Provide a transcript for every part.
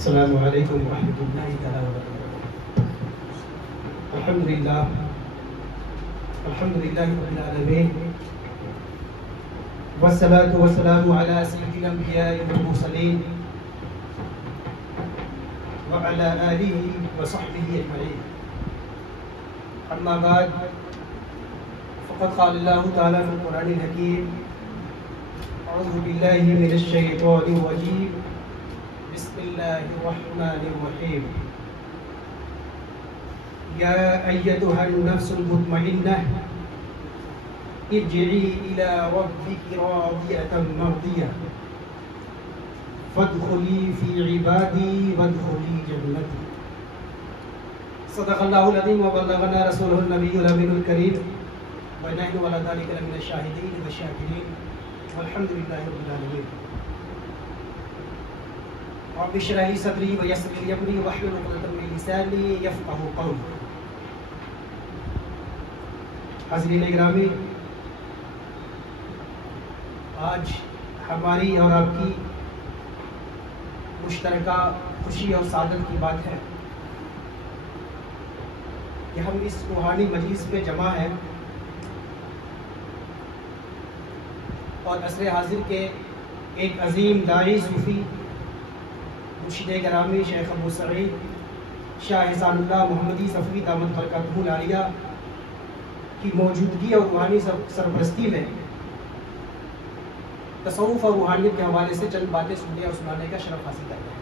السلام علیکم ورحمۃ اللہ تعالیٰ وبرکاتہ۔ الحمد للہ رب العالمین، والصلاة والسلام علی سید الانبیاء والمرسلین وعلی آلہ وصحبہ اجمعین۔ اما بعد، فقد قال اللہ تعالیٰ فی القرآن الحکیم: اعوذ باللہ من الشیطان الرجیم، بسم اللہ الرحمن الرحیم۔ یا ایتها النفس المطمئنہ ارجعی الی ربک راضیۃ مرضیہ فادخلی فی عبادی وادخلی جنتی۔ صدق اللہ العظیم وبلغنا رسولہ النبی الامین الکریم، ونحن علی ذلک لمن الشاہدین والشاکرین، والحمد للہ رب العالمین۔ رب اشرح لي صدري ويسر لي امري واحلل عقدة من لساني يفقهوا قولي۔ حاضرین گرامی، آج ہماری اور آپ کی مشترکہ خوشی اور سعادت کی بات ہے کہ ہم اس روحانی مجلس میں جمع ہیں اور عصر حاضر کے ایک عظیم داعی صوفی مرشد گرامی شیخ ابو سعید شاہ احسان اللہ محمدی صفوی دامت برکاتہ العالیہ کی موجودگی اور روحانی سرپرستی میں تصوف اور روحانیت کے حوالے سے چند باتیں سننے اور سنانے کا شرف حاصل کرتے ہیں۔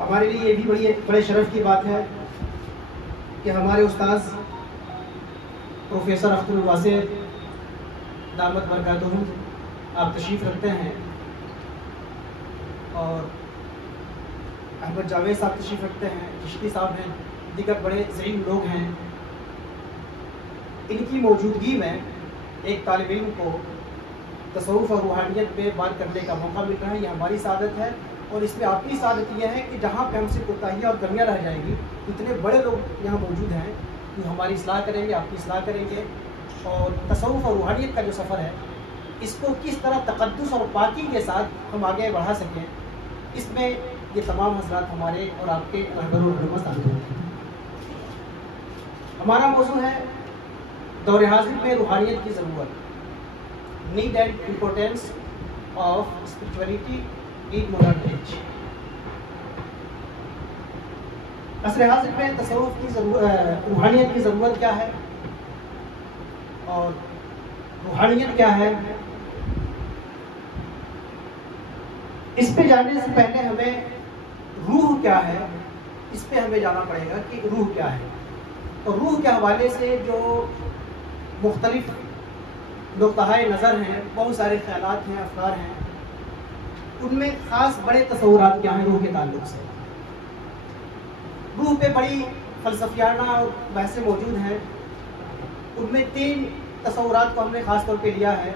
ہمارے لیے یہ بھی بڑے شرف کی بات ہے کہ ہمارے استاذ پروفیسر اختر الواسع دامت برکاتہ آپ تشریف رکھتے ہیں، اور احمد جاوید صاحب تشریف رکھتے ہیں، چشتی صاحب ہیں، دیگر بڑے ضعیف لوگ ہیں۔ ان کی موجودگی میں ایک طالب علم کو تصوف اور روحانیت پہ بات کرنے کا موقع مل رہا ہے، یہ ہماری سعادت ہے، اور اس میں آپ کی سعادت یہ ہے کہ جہاں پہ ہم سے کوتاہیاں اور کمیاں رہ جائیں گی، اتنے بڑے لوگ یہاں موجود ہیں جو ہماری اصلاح کریں گے، آپ کی اصلاح کریں گے، اور تصوف اور روحانیت کا جو سفر ہے اس کو کس طرح تقدس اور پاکی کے ساتھ ہم آگے بڑھا سکیں، اس میں یہ تمام حضرات ہمارے اور آپ کے رہبر و رہنما ثابت ہوتے ہیں۔ ہمارا موضوع ہے دور حاضر میں روحانیت کی ضرورت، need and importance of spirituality in modern age. عصر حاضر میں تصوف کی روحانیت کی ضرورت کیا ہے اور روحانیت کیا ہے، اس پہ جانے سے پہلے ہمیں روح کیا ہے اس پہ ہمیں جانا پڑے گا کہ روح کیا ہے۔ اور روح کے حوالے سے جو مختلف نقطۂ نظر ہیں، بہت سارے خیالات ہیں، افکار ہیں، ان میں خاص بڑے تصورات کیا ہیں روح کے تعلق سے۔ روح پہ بڑی فلسفیانہ بحثیں موجود ہیں، ان میں 3 تصورات کو ہم نے خاص طور پہ لیا ہے۔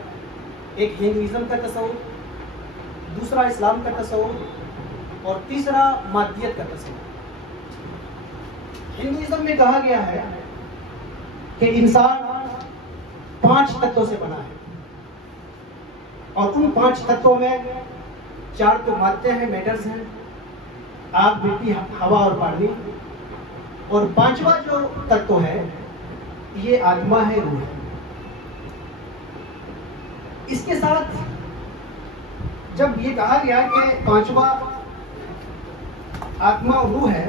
ایک ہندوازم کا تصور، دوسرا اسلام کا تصور، اور تیسرا مادیت کا تصور۔ ہندوازم میں کہا گیا ہے کہ انسان 5 تتوں سے بنا ہے، اور ان 5 تتوں میں 4 تو مادے ہیں، میٹرز ہیں، آگ، مٹی، ہوا اور پانی، اور 5واں جو تتو ہے یہ آتما ہے، روح ہے۔ اس کے ساتھ جب یہ کہا گیا کہ 5واں آتما اور روح ہے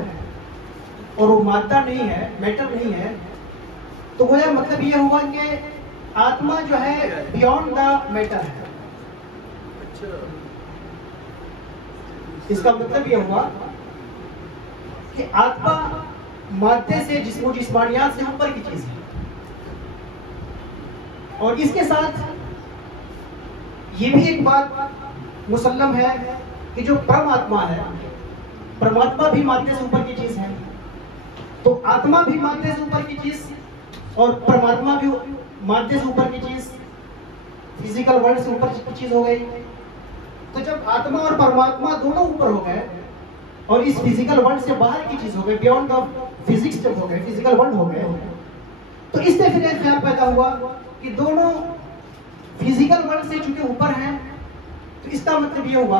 اور وہ مادہ نہیں ہے، میٹر نہیں ہے، تو گویا مطلب یہ ہوا کہ آتما جو ہے بیونڈ دا میٹر ہے۔ اس کا مطلب یہ ہوا کہ آتما مادے سے، جسم و جسمانیات سے اوپر کی چیز ہے۔ اور اس کے ساتھ یہ بھی ایک بات مسلم ہے کہ جو پرماتما ہے، پرماتما بھی مادے سے اوپر کی چیز ہے، تو آتما بھی مادے سے اوپر کی چیز اور پرماتما بھی مادے سے اوپر کی چیز، فزیکل ورلڈ سے اوپر کی چیز ہو گئی۔ تو جب آتما اور پرماتما دونوں اوپر ہو گئے اور اس فزیکل ورلڈ سے باہر کی چیز ہو گئی، بیونڈ دا فزکس جب ہو گئے، فزیکل ورلڈ ہو گئے، تو اس سے پھر ایک خیال پیدا ہوا کہ دونوں فزیکل ورلڈ سے چونکہ اوپر ہیں، تو اس کا مطلب یہ ہوا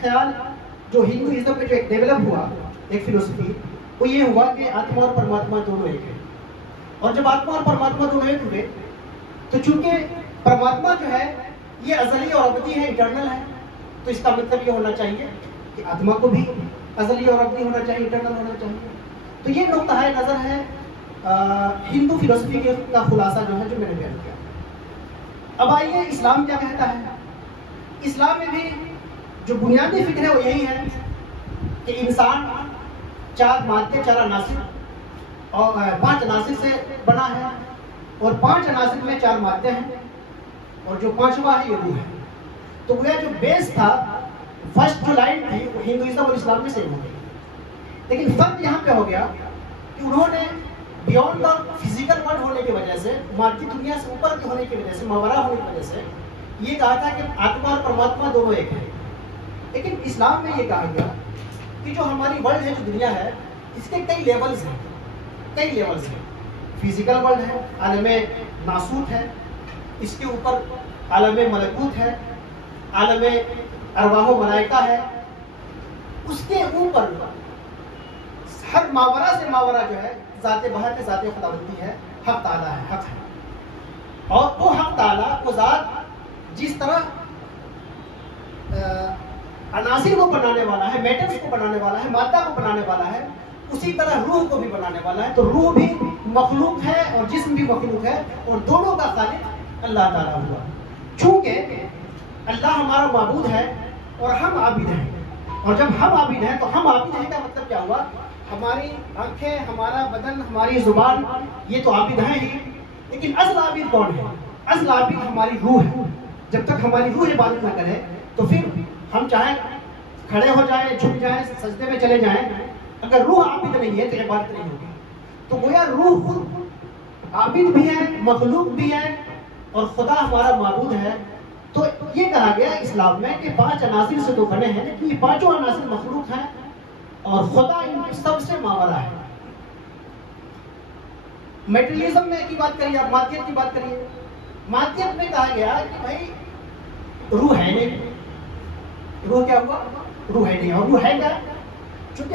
خیال جو ہندوازم میں جو ایک ڈیولپ ہوا, ایک فلسفی, وہ یہ ہوا کہ آتما اور پرماتما دونوں ایک ہیں. اور جب آتما اور پرماتما دونوں ایک ہوئے تو چونکہ پرماتما جو ہے یہ ازلی اور ابدی ہے, انٹرنل ہے, تو اس کا مطلب یہ ہونا چاہیے کہ آتما کو بھی ازلی اور ابدی ہونا چاہیے, انٹرنل ہونا چاہیے. تو یہ نقطہ نظر ہے ہندو فلسفی کا خلاصہ جو ہے جو میں نے بیان کیا. اب آئیے اسلام کیا کہتا ہے. اسلام میں بھی جو بنیادی فکر ہے وہ یہی ہے کہ انسان 4 مادے 4 عناصر اور 5 عناصر سے بنا ہے, اور 5 عناصر میں 4 مادے ہیں, اور جو 5واں ہے یہ روح ہے. تو وہ جو بیس تھا, فرسٹ جو لائن تھی وہ ہندوازم اور اسلام میں سیم ہو گئی. لیکن فرق یہاں پہ ہو گیا کہ انہوں نے بیونڈ اور فزیکل ورلڈ ہونے کی وجہ سے, مادی دنیا سے اوپر کے ہونے کی وجہ سے, ماورا ہونے کی وجہ سے یہ کہا تھا کہ آتما اور پرماتما دونوں ایک ہیں. لیکن اسلام میں یہ کہا گیا کہ جو ہماری ورلڈ ہے, جو دنیا ہے, اس کے کئی لیولز ہیں, کئی لیولز ہیں. فزیکل ورلڈ ہے, عالم ناسوت ہے, اس کے اوپر عالم ملکوت ہے, عالم ارواح و ملائکہ ہے, اس کے اوپر ہر ماورا سے ماورا جو ہے ذات بحق ذات خداوندی ہے, حق تعالیٰ ہے, حق ہے. اور وہ حق تعالیٰ وہ ذات جس طرح عناصر کو بنانے والا ہے, میٹرز کو بنانے والا ہے, مادہ کو بنانے والا ہے, اسی طرح روح کو بھی بنانے والا ہے. تو روح بھی مخلوق ہے اور جسم بھی مخلوق ہے, اور دونوں کا خالق اللہ تعالیٰ ہوا. چونکہ اللہ ہمارا معبود ہے اور ہم عابد ہیں, اور جب ہم عابد ہیں تو ہم عابد ہیں کا مطلب کیا ہوا, ہماری آنکھیں, ہمارا بدن, ہماری زبان, یہ تو عابد ہیں ہی. لیکن اصل عابد کون ہے؟ اصل عابد ہماری روح ہے. جب تک ہماری روح عبادت نہ کرے تو پھر ہم چاہے کھڑے ہو جائیں, جھک جائیں, سجدے میں چلے جائیں, اگر روح عابد نہیں ہے تو عبادت نہیں ہوگی. تو گویا روح خود عابد بھی ہے, مخلوق بھی ہے, اور خدا ہمارا معبود ہے. تو یہ کہا گیا اسلام میں کہ 5 عناصر سے تو بنے ہیں, لیکن یہ 5 عناصر مخلوق ہیں اور خدا ان سب سے ماورا ہے. میٹریلزم میں کی بات کریے, آپ مادیت کی بات کریے. مادیت میں کہا گیا کہ بھائی روح ہے نہیں. روح کیا ہوا؟ روح ہے نہیں. اور روح ہے کیا؟ چونکہ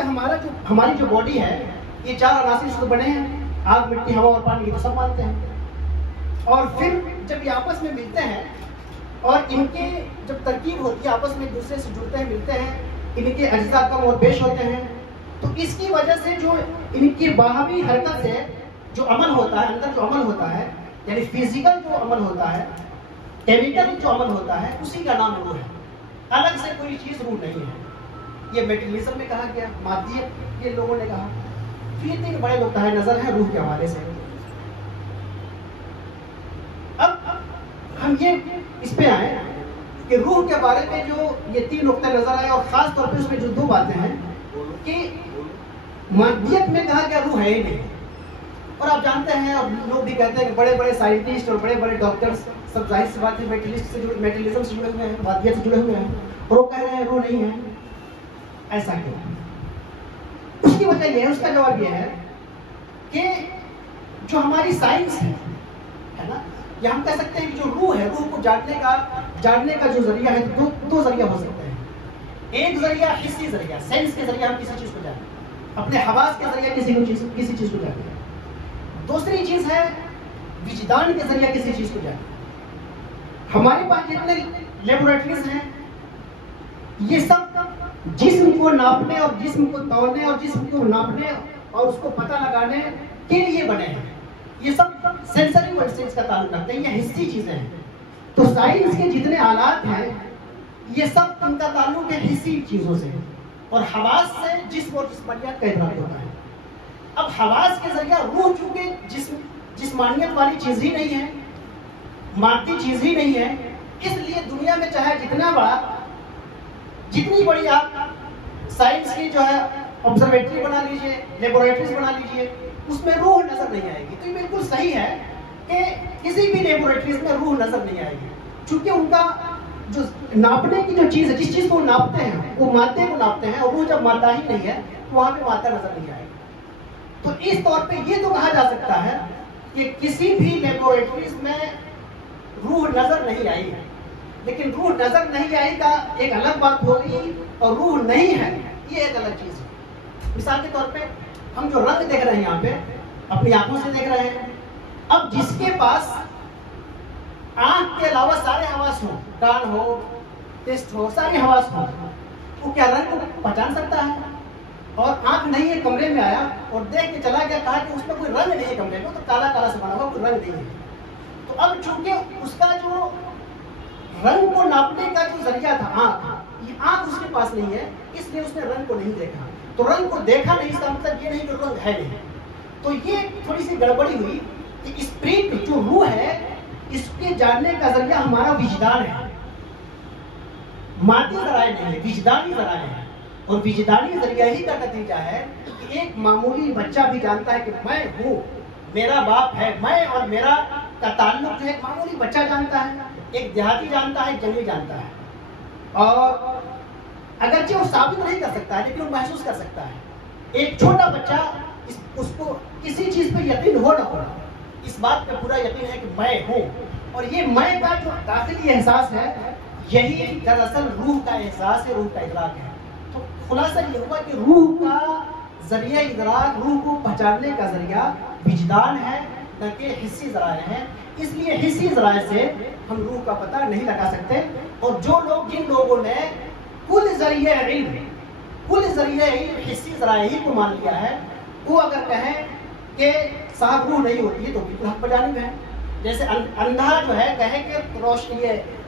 ہماری جو باڈی ہے یہ 4 عناصر سے بنے ہیں, آگ, مٹی, ہوا اور پانی, یہ تو سب مانتے ہیں. اور پھر جب یہ آپس میں ملتے ہیں اور ان کے جب ترکیب ہوتی ہے, آپس میں ایک دوسرے سے جڑتے ہیں, ملتے ہیں, ان کے اجزاء کم اور بیش ہوتے ہیں, تو اس کی وجہ سے جو ان کی باہمی حرکت سے جو عمل ہوتا ہے, اندر جو عمل ہوتا ہے, یعنی فزیکل جو عمل ہوتا ہے, کیمیکل جو عمل ہوتا ہے, اسی کا نام روح ہے. الگ سے کوئی چیز روح نہیں ہے. یہ میٹریلزم میں کہا گیا, مادیت کے لوگوں نے کہا. تو یہ 3 بڑے نقطۂ نظر ہیں روح کے حوالے سے. اب ہم یہ اس پہ آئے کہ روح کے بارے میں جو یہ 3 نقطۂ نظر آئے, اور خاص طور پہ اس میں جو 2 باتیں ہیں کہ مادیت میں کہا گیا روح ہے ہی نہیں. اور آپ جانتے ہیں, اور لوگ بھی کہتے ہیں کہ بڑے بڑے سائنٹسٹ اور بڑے بڑے ڈاکٹرز سب ظاہر سی بات ہے میٹریلزم سے جڑے ہوئے ہیں, مادیت سے جڑے ہوئے ہیں, اور وہ کہہ رہے ہیں روح نہیں ہے. ایسا کیوں؟ اس کی وجہ یہ ہے, اس کا جواب یہ ہے کہ جو ہماری سائنس ہے نا, یا ہم کہہ سکتے ہیں کہ جو روح ہے, روح کو جاننے کا جو ذریعہ ہے, 2 ذریعہ ہو سکتے ہیں. ایک ذریعہ حسی ذریعہ, سینس کے ذریعہ ہم کسی چیز کو جانتے ہیں, اپنے حواس کے ذریعہ کسی چیز کو جانتے ہیں. دوسری چیز ہے وجدان کے ذریعہ کسی چیز کو جانتے ہیں. ہمارے پاس جتنے لیبورٹریز ہیں یہ سب جسم کو ناپنے اور جسم کو توڑنے اور جسم کو ناپنے اور اس کو پتہ لگانے کے لیے بنے ہیں. یہ سب سینسری ورلڈ سے اس کا تعلق رکھتے ہیں, یہ حسی چیزیں ہیں. تو سائنس کے جتنے آلات ہیں یہ سب ان کا تعلق ہے حسی چیزوں سے, اور حواس سے جسم اور جسمانیت کا ادراک ہوتا ہے. اب حواس کے ذریعہ روح چونکہ جسمانیت والی چیز ہی نہیں ہے, مادی چیز ہی نہیں ہے, اس لیے دنیا میں چاہے جتنی بڑی آپ سائنس کی جو ہے آبزرویٹری بنا لیجئے, لیبورٹریز بنا لیجئے, اس میں روح نظر نہیں آئے گی. تو یہ بالکل صحیح ہے کہ کسی بھی لیبورٹریز میں روح نظر نہیں آئے گی, چونکہ ان کا جو ناپنے کی جو چیز ہے, جس چیز کو ناپتے ہیں وہ مادے کو ناپتے ہیں, اور وہ جب مادہ ہی نہیں ہے تو وہاں پہ مادہ نظر نہیں آئے گی. تو اس طور پہ یہ تو کہا جا سکتا ہے کہ کسی بھی لیبورٹریز میں روح نظر نہیں آئی ہے. لیکن روح نظر نہیں آئی کا ایک الگ بات ہوگی، اور روح نہیں ہے یہ ایک الگ چیز ہے۔ مثال کے طور پہ ہم جو رنگ دیکھ رہے ہیں یہاں پہ اپنی آنکھوں سے دیکھ رہے ہیں، اب جس کے پاس آنکھ کے علاوہ سارے حواس ہوں، کان ہو، ٹیسٹ ہو، سارے حواس ہوں، وہ کیا رنگ کو پہچان سکتا ہے؟ اور آنکھ نہیں ہے، کمرے میں آیا اور دیکھ کے چلا گیا، کہا کہ اس میں کوئی رنگ نہیں ہے، کمرے میں تو کالا کالا سے بنا ہوا، کوئی رنگ نہیں ہے۔ تو اب چونکہ اس کا جو رنگ کو ناپنے کا جو ذریعہ تھا آنکھ، یہ آنکھ اس کے پاس نہیں ہے، اس لیے اس نے رنگ کو نہیں دیکھا۔ تو رنگ کو دیکھا نہیں، اس کا مطلب یہ نہیں کہ رنگ ہے نہیں۔ تو یہ تھوڑی سی گڑبڑی ہوئی کہ اسپرٹ جو روح ہے، اس کے جاننے کا ذریعہ ہمارا وجدان ہے، مادی ذرائع نہیں ہے، وجدانی ذرائع ہے۔ اور وجدانی ذریعہ ہی کا نتیجہ ہے کہ ایک معمولی بچہ بھی جانتا ہے کہ میں ہوں، میرا باپ ہے، میں اور میرا کا تعلق جو ہے، ایک معمولی بچہ جانتا ہے، ایک دیہاتی جانتا ہے، ایک جنگلی جانتا ہے۔ اور اگرچہ وہ ثابت نہیں کر سکتا ہے لیکن وہ محسوس کر سکتا ہے۔ ایک چھوٹا بچہ اس کو کسی چیز پہ یقین ہو نہ ہو، اس بات پہ پورا یقین ہے کہ میں ہوں، اور یہ میں کا جو داخلی احساس ہے یہی دراصل روح کا احساس ہے، روح کا ادراک ہے۔ تو خلاصہ یہ ہوا کہ روح کا ذریعہ ادراک، روح کو پہچاننے کا ذریعہ وجدان ہے، نہ کہ حسی ذرائع ہیں۔ اس لیے حسی ذرائع سے ہم روح کا پتہ نہیں لگا سکتے۔ اور جن لوگوں نے کل ذریعہ علم حسی ذرائع ہی کو مان لیا ہے، وہ اگر کہیں کہ صاحب روح نہیں ہوتی ہے تو بالکل حق بجانب ہے۔ جیسے اندھا جو ہے کہے کہ روشنی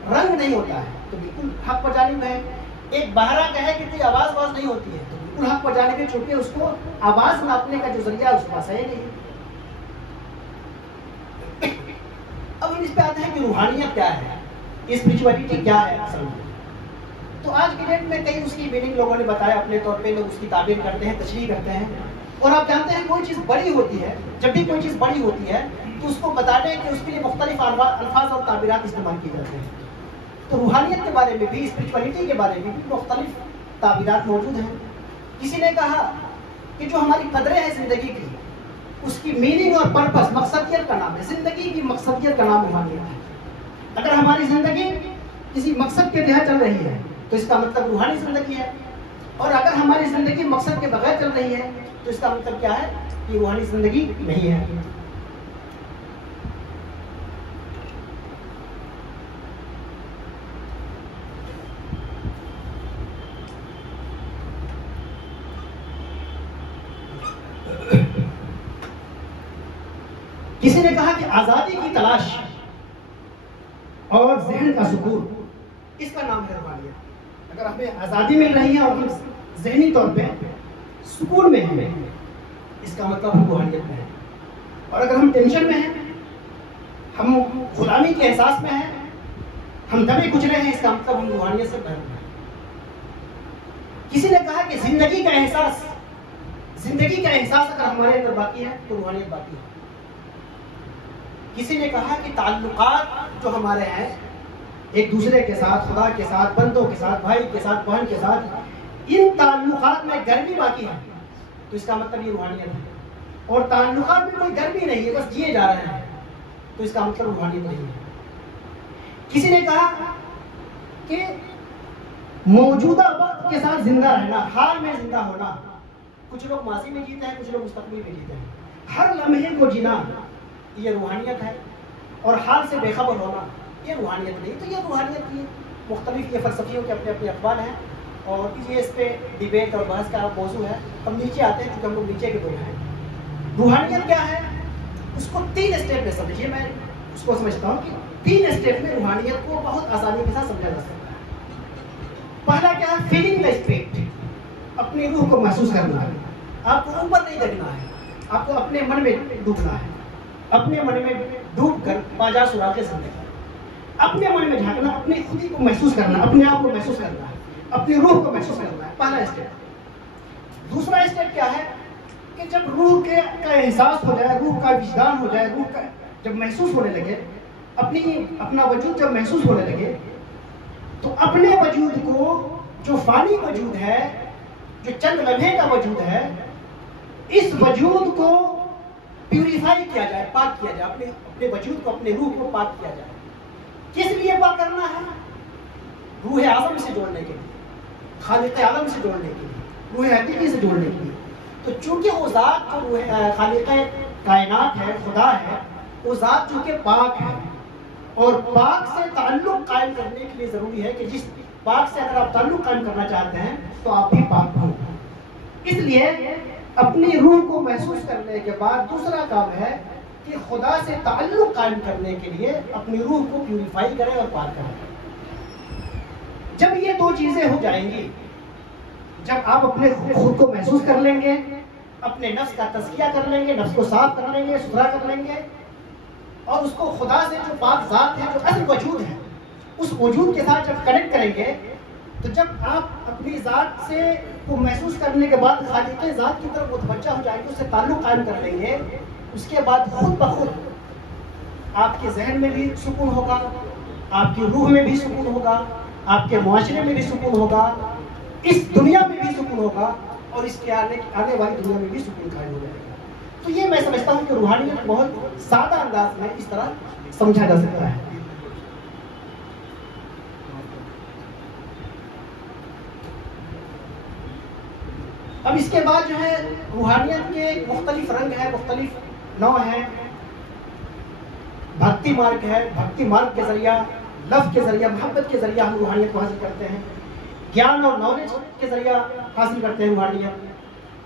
رنگ نہیں ہوتا ہے تو بالکل حق بجانب ہے۔ ایک بہرا کہے کہ کوئی آواز نہیں ہوتی ہے تو بالکل حق بجانب ہے، چونکہ اس کو آواز ناپنے کا جو ذریعہ اس کے پاس ہے نہیں۔ اب ہم اس پہ آتے ہیں کہ روحانیت کیا ہے، اسپرچولیٹی کیا ہے اصل میں۔ تو آج کے ڈیٹ میں کئی اس کی میننگ لوگوں نے بتایا، اپنے طور پہ لوگ اس کی تعبیر کرتے ہیں، تشریح کرتے ہیں۔ اور آپ جانتے ہیں کوئی چیز بڑی ہوتی ہے، جب بھی کوئی چیز بڑی ہوتی ہے تو اس کو بتانے کے اس کے لیے مختلف الفاظ اور تعبیرات استعمال کی جاتے ہیں۔ تو روحانیت کے بارے میں بھی، اسپرچولیٹی کے بارے میں بھی مختلف تعبیرات موجود ہیں۔ کسی نے کہا کہ جو ہماری قدریں ہیں زندگی کی، اس کی میننگ اور پرپس، مقصدیت کا نام ہے، زندگی کی مقصدیت کا نام روحانیت ہے۔ اگر ہماری زندگی کسی مقصد کے تحت چل رہی ہے تو اس کا مطلب روحانی زندگی ہے، اور اگر ہماری زندگی مقصد کے بغیر چل رہی ہے تو اس کا مطلب کیا ہے کہ روحانی زندگی نہیں ہے۔ کسی نے کہا کہ آزادی کی تلاش اور ذہن کا سکون، اس کا نام ہے روحانیت۔ اگر ہمیں آزادی مل رہی ہے اور ہم ذہنی طور پہ سکون میں ہیں، اس کا مطلب ہم روحانیت میں ہیں۔ اور اگر ہم ٹینشن میں ہیں، ہم غلامی کے احساس میں ہیں، ہم دبے کچلے ہیں، اس کا مطلب ہم روحانیت سے محروم ہیں۔ کسی نے کہا کہ زندگی کا احساس اگر ہمارے اندر باقی ہے تو روحانیت باقی ہے۔ کسی نے کہا کہ تعلقات جو ہمارے ہیں ایک دوسرے کے ساتھ، خدا کے ساتھ، بندوں کے ساتھ، بھائی کے ساتھ، بہن کے ساتھ، ان تعلقات میں گرمی باقی ہے تو اس کا مطلب یہ روحانیت ہے۔ اور تعلقات میں کوئی گرمی نہیں ہے، بس جیے جا رہے ہیں تو اس کا مطلب روحانیت نہیں ہے۔ کسی نے کہا کہ موجودہ وقت کے ساتھ زندہ رہنا، حال میں زندہ ہونا، کچھ لوگ ماضی میں جیتے ہیں، کچھ لوگ مستقبل میں جیتے ہیں، ہر لمحے کو جینا، یہ روحانیت ہے۔ اور حال سے بے خبر ہونا، یہ روحانیت نہیں۔ تو یہ روحانیت کی مختلف یہ فلسفیوں کے اپنے اپنے اقوال ہیں، اور یہ اس پہ ڈیبیٹ اور بحث کا موضوع ہے۔ ہم نیچے آتے ہیں کیونکہ ہم لوگ نیچے کے لوگ ہیں۔ روحانیت کیا ہے، اس کو 3 اسٹیپ میں سمجھیے۔ میں اس کو سمجھتا ہوں کہ 3 اسٹیپ میں روحانیت کو بہت آسانی کے ساتھ سمجھا جا سکتا ہے۔ پہلا کیا ہے، فیلنگ دا اسپرٹ، اپنی روح کو محسوس کرنا ہے۔ آپ کو اوپر نہیں دیکھنا ہے، آپ کو اپنے من میں ڈوبنا ہے، اپنے من میں ڈوب کر باجا سراغ زندگی، اپنے من میں جھانکنا، اپنی خودی کو محسوس کرنا، اپنے آپ کو محسوس کرنا ہے، اپنی روح کو محسوس کرنا ہے، پہلا اسٹیپ۔ دوسرا اسٹیپ کیا ہے کہ جب روح کا احساس ہو جائے، روح کا وجدان ہو جائے، روح کا جب محسوس ہونے لگے، اپنا وجود جب محسوس ہونے لگے تو اپنے وجود کو، جو فانی وجود ہے، جو چند لمحے کا وجود ہے، اس وجود کو پیوریفائی کیا جائے، پاک کیا جائے، اپنے وجود کو، اپنے روح کو پاک کیا جائے۔ کس لیے پاک کرنا ہے؟ روح اعظم سے جوڑنے کے لیے، خالق عالم سے جوڑنے کے لیے، روح حقیقی سے جوڑنے کے لیے. تو چونکہ وہ ذات جو روح خالق کائنات ہے، خدا ہے، وہ ذات چونکہ پاک ہے، اور پاک سے تعلق قائم کرنے کے لیے ضروری ہے کہ جس پاک سے اگر آپ تعلق قائم کرنا چاہتے ہیں تو آپ بھی پاک ہوں. اس لیے اپنی روح کو محسوس کرنے کے بعد دوسرا کام ہے کہ خدا سے تعلق قائم کرنے کے لیے اپنی روح کو پیوریفائی کریں اور پاک کریں. جب یہ دو چیزیں ہو جائیں گی، جب آپ اپنے خود کو محسوس کر لیں گے، اپنے نفس کا تزکیہ کر لیں گے، نفس کو صاف کر لیں گے، ستھرا کر لیں گے، اور اس کو خدا سے جو پاک ذات ہے، جو اصل وجود ہے، اس وجود کے ساتھ جب کنیکٹ کریں گے، تو جب آپ اپنی ذات سے کو محسوس کرنے کے بعد خالق ذات کی طرف متوجہ ہو جائیں گے، اس سے تعلق قائم کر لیں گے، اس کے بعد خود بخود آپ کے ذہن میں بھی سکون ہوگا، آپ کی روح میں بھی سکون ہوگا، آپ کے معاشرے میں بھی سکون ہوگا، اس دنیا میں بھی سکون ہوگا، اور اس کے آنے والی دنیا میں بھی سکون قائم ہو جائے گا. تو یہ میں سمجھتا ہوں کہ روحانیت بہت سادہ انداز میں اس طرح سمجھا جا سکتا ہے. اب اس کے بعد جو ہے روحانیت کے مختلف رنگ ہیں، مختلف نوع ہیں. بھکتی مارگ ہے، بھکتی مارگ کے ذریعہ، لفظ کے ذریعہ، محبت کے ذریعہ ہم روحانیت کو حاصل کرتے ہیں. گیان اور نالج کے ذریعہ حاصل کرتے ہیں روحانیت.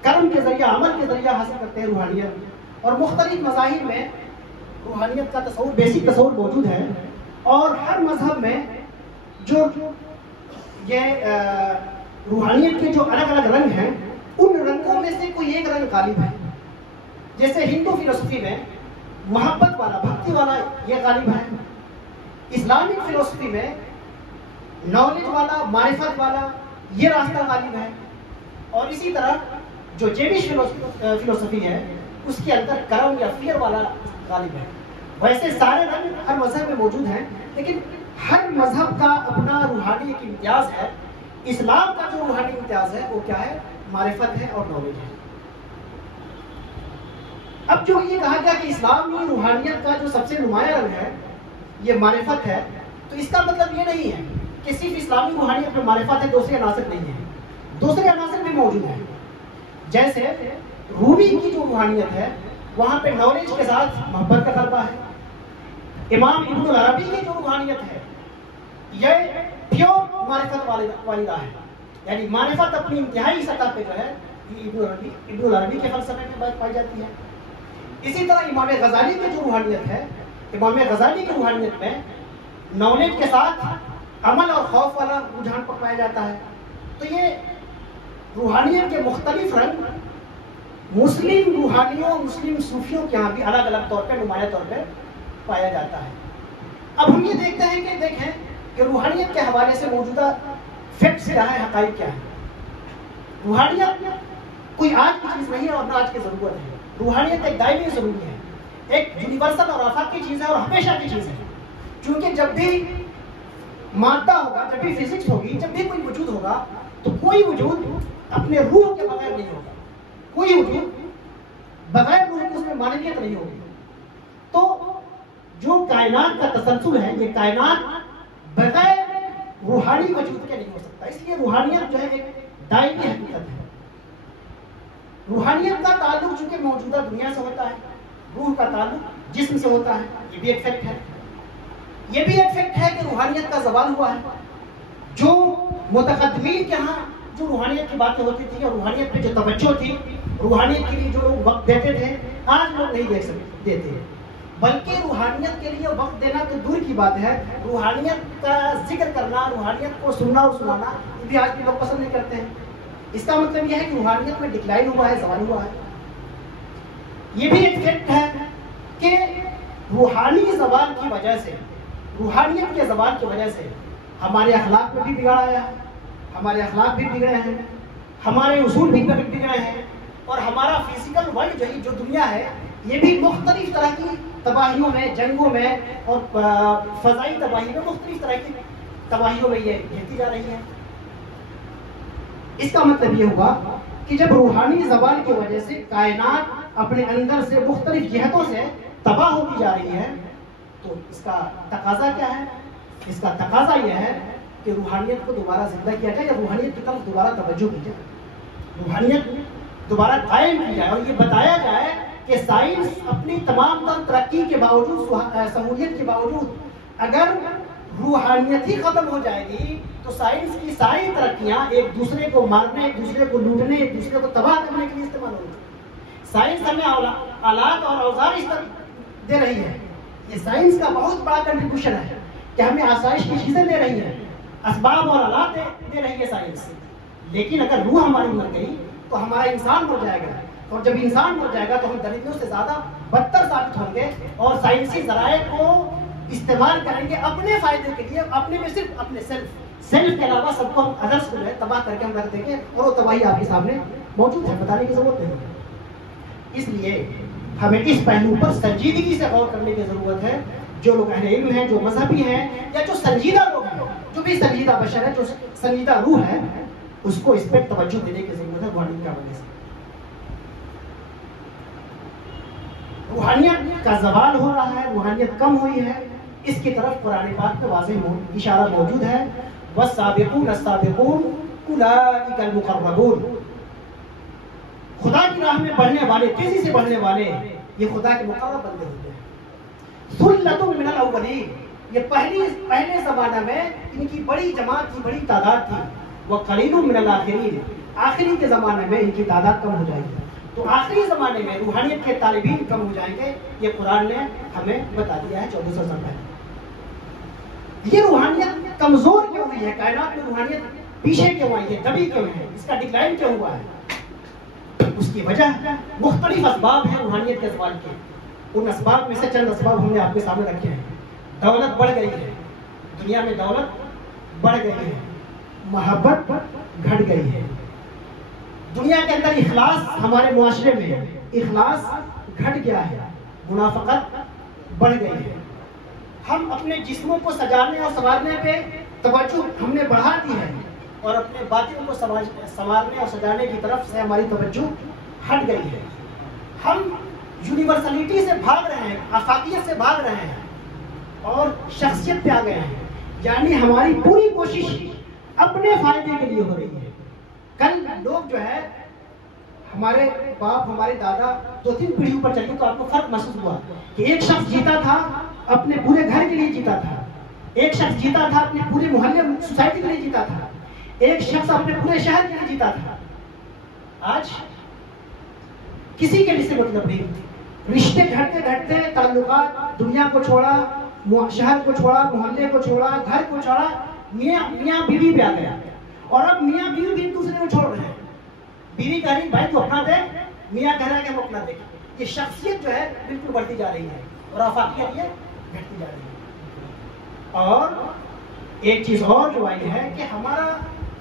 کرم کے ذریعہ، عمل کے ذریعہ حاصل کرتے ہیں روحانیت. اور مختلف مذاہب میں روحانیت کا تصور، بیسک تصور موجود ہے، اور ہر مذہب میں جو یہ روحانیت کے جو الگ الگ رنگ ہیں، ان رنگوں میں سے کوئی ایک رنگ غالب ہے. جیسے ہندو فلسفی میں محبت والا، بھکتی والا یہ غالب ہے. اسلامک فلسفی میں نالج والا، معرفت والا یہ راستہ غالب ہے. اور اسی طرح جو جیوش فلسفی ہے اس کے اندر کرم یا فیئر والا غالب ہے. ویسے سارے رنگ ہر مذہب میں موجود ہیں، لیکن ہر مذہب کا اپنا روحانی ایک امتیاز ہے. اسلام کا جو روحانی امتیاز ہے وہ کیا ہے؟ معرفت ہے اور نالج ہے. اب جو یہ کہا گیا کہ اسلامی روحانیت کا جو سب سے نمایاں رنگ ہے یہ معرفت ہے، تو اس کا مطلب یہ نہیں ہے کہ صرف اسلامی روحانیت میں معرفت ہے، دوسرے عناصر نہیں ہیں. دوسرے عناصر بھی موجود ہیں. جیسے رومی کی جو روحانیت ہے وہاں پہ نالج کے ساتھ محبت کا غلبہ ہے. امام ابن العربی کی جو روحانیت ہے یہ پیور معرفت والی راہ ہے، یعنی معرفت اپنی انتہائی سطح پہ جو ہے ابن العربی کے فلسفے میں پائی جاتی ہے. اسی طرح امام غزالی کی جو روحانیت ہے، امام غزالی کی روحانیت میں نالج کے ساتھ عمل اور خوف والا رجحان پایا جاتا ہے. تو یہ روحانیت کے مختلف رنگ مسلم روحانیوں، مسلم صوفیوں کے یہاں بھی الگ الگ طور پہ، نمایاں طور پہ پایا جاتا ہے. اب ہم یہ دیکھتے ہیں کہ دیکھیں کہ روحانیت کے حوالے سے موجودہ فیکٹس کیا ہے، حقائق کیا ہے. روحانیت کوئی آج کی چیز نہیں ہے اور نہ آج کی ضرورت ہے. روحانیت ایک دائمی ضروری ہے، ایک یونیورسل اور آفاقی چیز ہے اور ہمیشہ کی چیز ہے. چونکہ جب بھی مادہ ہوگا، جب بھی فزکس ہوگی، جب بھی کوئی وجود ہوگا تو کوئی وجود اپنے روح کے بغیر نہیں ہوگا. کوئی وجود بغیر روح کے اس میں مانویت نہیں ہوگی. تو جو کائنات کا تسلسل ہے، یہ کائنات بغیر روحانی وجود کے نہیں ہو سکتا. اس لیے روحانیت جو ہے ایک دائمی حقیقت ہے. روحانیت کا تعلق چونکہ موجودہ دنیا سے ہوتا ہے، روح کا تعلق جسم سے ہوتا ہے، یہ بھی ایک فیکٹ ہے. یہ بھی ایک فیکٹ ہے کہ روحانیت کا زوال ہوا ہے. جو متقدمین کے ہاں جو روحانیت کی باتیں ہوتی تھی اور روحانیت پہ جو توجہ تھی، روحانیت کے لیے جو لوگ وقت دیتے تھے، آج لوگ نہیں دیتے. بلکہ روحانیت کے لیے وقت دینا تو دور کی بات ہے، روحانیت کا ذکر کرنا، روحانیت کو سننا اور سنانا یہ بھی آج بھی لوگ پسند نہیں کرتے ہیں. اس کا مطلب یہ ہے کہ روحانیت میں ڈکلائن ہوا ہے، زوال ہوا ہے. یہ بھی ایک فیکٹ ہے کہ روحانی زوال کی وجہ سے، روحانیت کے زوال کی وجہ سے ہمارے اخلاق میں بھی بگاڑ آیا ہے. ہمارے اخلاق بھی بگڑے ہیں، ہمارے اصول بھی بگڑے ہیں، اور ہمارا فزیکل ورلڈ جو دنیا ہے یہ بھی مختلف طرح کی تباہیوں میں، جنگوں میں اور فضائی تباہی میں، مختلف طرح کی تباہیوں میں یہ گھرتی جا رہی ہے. اس کا مطلب یہ ہوا کہ جب روحانی زوال کی وجہ سے کائنات اپنے اندر سے مختلف جہتوں سے تباہ ہوتی جا رہی ہے، تو اس کا تقاضا کیا ہے؟ اس کا تقاضا یہ ہے کہ روحانیت کو دوبارہ زندہ کیا جائے یا روحانیت کی طرف دوبارہ توجہ کی جائے, روحانیت دوبارہ قائم کی جائے, اور یہ بتایا جائے کہ سائنس اپنی تمام تر ترقی کے باوجود, سہولیت کے باوجود, اگر روحانیت ہی ختم ہو جائے گی تو سائنس کی ساری ترقیاں ایک دوسرے کو مارنے, ایک دوسرے کو لوٹنے, ایک دوسرے کو تباہ کرنے کے لیے استعمال ہوگی. سائنس ہمیں آلات اور اوزار اس طرح دے رہی ہے, یہ سائنس کا بہت بڑا کنٹریبیوشن ہے کہ ہمیں آسائش کی چیزیں دے رہی ہیں, اسباب اور آلات دے رہی ہے سائنس. لیکن اگر روح ہماری مر گئی تو ہمارا انسان مر جائے گا, اور جب انسان مر جائے گا تو ہم درندوں سے زیادہ بدتر ثابت ہوں گے, اور سائنسی ذرائع کو استعمال کریں گے اپنے فائدے کے لیے, اپنے میں صرف اپنے سیلف کے علاوہ سب کو ہم ادرس کو جو ہے تباہ کر کے ہم رکھ دیں گے, اور وہ تباہی آپ کے سامنے موجود ہے, بتانے کی ضرورت نہیں. اس لیے ہمیں اس پہلو پر سنجیدگی سے غور کرنے کی ضرورت ہے. جو لوگ اہل علم ہیں, جو مذہبی ہیں, یا جو سنجیدہ لوگ ہیں, جو بھی سنجیدہ بشر ہے, جو سنجیدہ روح ہے, اس کو اس پہ توجہ دینے کی ضرورت ہے روحانیت کے حوالے سے. روحانیت کا زوال ہو رہا ہے, روحانیت کم ہوئی ہے, اس کی طرف قرآن پاک میں واضح اشارہ موجود ہے. والسابقون السابقون اولئک المقربون, خدا کی راہ میں بڑھنے والے, تیزی سے بڑھنے والے, یہ خدا کے مقرب بندے ہوتے ہیں. ثلۃ من الاولین, یہ پہلے زمانہ میں ان کی بڑی جماعت تھی, بڑی تعداد تھی. وقلیل من الاخرین, آخری کے زمانے میں ان کی تعداد کم ہو جائے گی. تو آخری زمانے میں روحانیت کے طالبین کم ہو جائیں گے, یہ قرآن نے ہمیں بتا دیا ہے 1400 سال پہلے. یہ روحانیت کمزور کیوں ہوئی ہے, کائنات میں روحانیت پیچھے کیوں آئی ہے, دبی کیوں ہے, اس کا ڈکلائن کیوں ہوا ہے؟ اس کی وجہ مختلف اسباب ہیں روحانیت کے زوال کے. ان اسباب میں سے چند اسباب ہم نے آپ کے سامنے رکھے ہیں. دولت بڑھ گئی ہے, دنیا میں دولت بڑھ گئی ہے, محبت گھٹ گئی ہے, دنیا کے اندر اخلاص, ہمارے معاشرے میں اخلاص گھٹ گیا ہے, منافقت بڑھ گئی ہے. ہم اپنے جسموں کو سجانے اور سنوارنے پہ توجہ ہم نے بڑھا دی ہے, اور اپنے باطن کو سنوارنے اور سجانے کی طرف سے ہماری توجہ ہٹ گئی ہے. ہم یونیورسلٹی سے بھاگ رہے ہیں, آفاقیت سے بھاگ رہے ہیں, اور شخصیت پہ آ گئے ہیں. یعنی ہماری پوری کوشش اپنے فائدے کے لیے ہو رہی ہے. کل لوگ جو ہے, ہمارے باپ, ہمارے دادا 2-3 پیڑھیوں پر چلیے تو آپ کو فرق محسوس ہوا کہ ایک شخص جیتا تھا اپنے پورے گھر کے لیے جیتا تھا, ایک شخص جیتا تھا اپنے پورے محلے سوسائٹی کے لیے جیتا تھا, ایک شخص اپنے پورے شہر کے لیے جیتا تھا. آج کسی کے لیے سے مطلب نہیں, رشتے گھٹتے گھٹتے تعلقات, دنیا کو چھوڑا, شہر کو چھوڑا, محلے کو چھوڑا, گھر کو چھوڑا, میاں بیوی پہ آ گیا. اور اب میاں بیوی بھی ایک دوسرے کو چھوڑ رہے ہیں. بیوی کہہ رہی بھائی تو اپنا دے, میاں کہہ رہا ہے کہ ہم اپنا دیں. یہ شخصیت جو ہے بالکل بڑھتی جا رہی ہے, اور آفاقیت یہ گھٹتی جا رہی ہے. اور ایک چیز اور جو آئی ہے کہ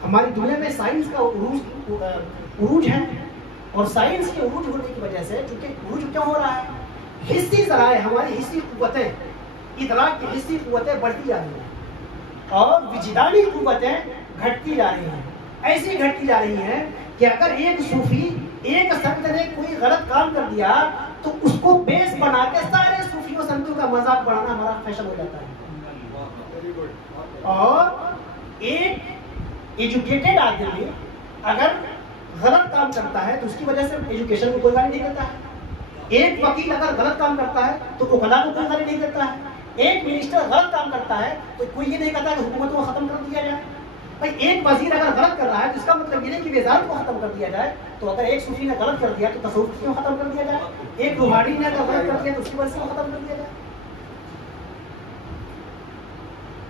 ہماری دنیا میں سائنس کا عروج ہے, اور سائنس کے عروج ہونے کی وجہ سے, چونکہ عروج کیوں ہو رہا ہے, حسی ذرائع, ہماری حسی قوتیں, ادراک کی حسی قوتیں بڑھتی جا رہی ہیں, اور وجدانی قوتیں گھٹتی جا رہی ہیں. ایسی گھٹتی جا رہی ہیں کہ اگر ایک صوفی, ایک سنت نے کوئی غلط کام کر دیا تو اس کو بیس بنا کے سارے صوفیوں سنتوں کا مذاق بڑھانا ہمارا فیشن ہو جاتا ہے. اور ایک ایجوکیٹڈ آدمی اگر غلط کام کرتا ہے تو اس کی وجہ سے ایجوکیشن کو کوئی گالی نہیں دیتا ہے. ایک وکیل اگر غلط کام کرتا ہے تو وکلا کو کوئی گالی نہیں دیتا ہے. ایک منسٹر غلط کام کرتا ہے تو کوئی یہ نہیں کہتا کہ حکومت کو ختم کر دیا جائے. بھائی ایک وزیر اگر غلط کر رہا ہے تو اس کا مطلب یہ نہیں کہ وزارت کو ختم کر دیا جائے. تو اگر ایک صوفی نے غلط کر دیا تو تصوف کیوں ختم کر دیا جائے, ایک روحانی نے اگر غلط کر دیا تو اس کی وجہ سے ختم کر دیا جائے.